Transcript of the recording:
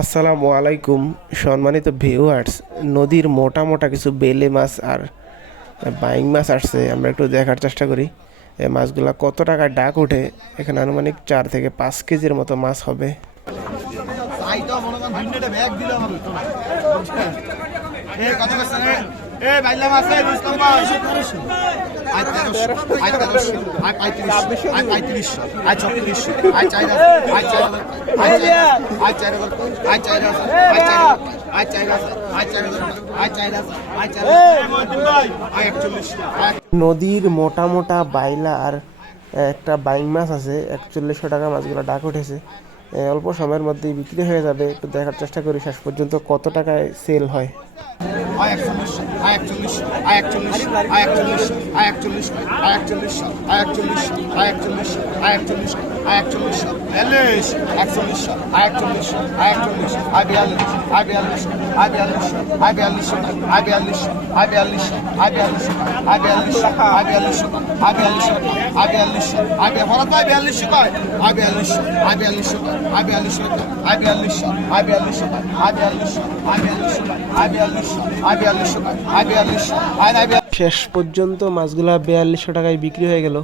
আসসালামু আলাইকুম সম্মানিত ভিউয়ার্স। নদীর মোটা মোটা কিছু বেলে মাছ আর বাইং মাছ আসছে, আমরা একটু দেখার চেষ্টা করি এই মাছগুলা কত টাকা ডাক ওঠে। এখানে আনুমানিক 4 থেকে 5 কেজির মতো মাছ হবে। নদীর মোটা মোটা বাইলা আর একটা বাইং মাছ আছে, 4100 টাকা মাছগুলো ডাক উঠেছে। অল্প সময়ের মধ্যেই বিক্রি হয়ে যাবে। একটু দেখার চেষ্টা করি শেষ পর্যন্ত কত টাকায় সেল হয়। শেষ পর্যন্ত মাছগুলা 4200 টাকায় বিক্রি হয়ে গেল।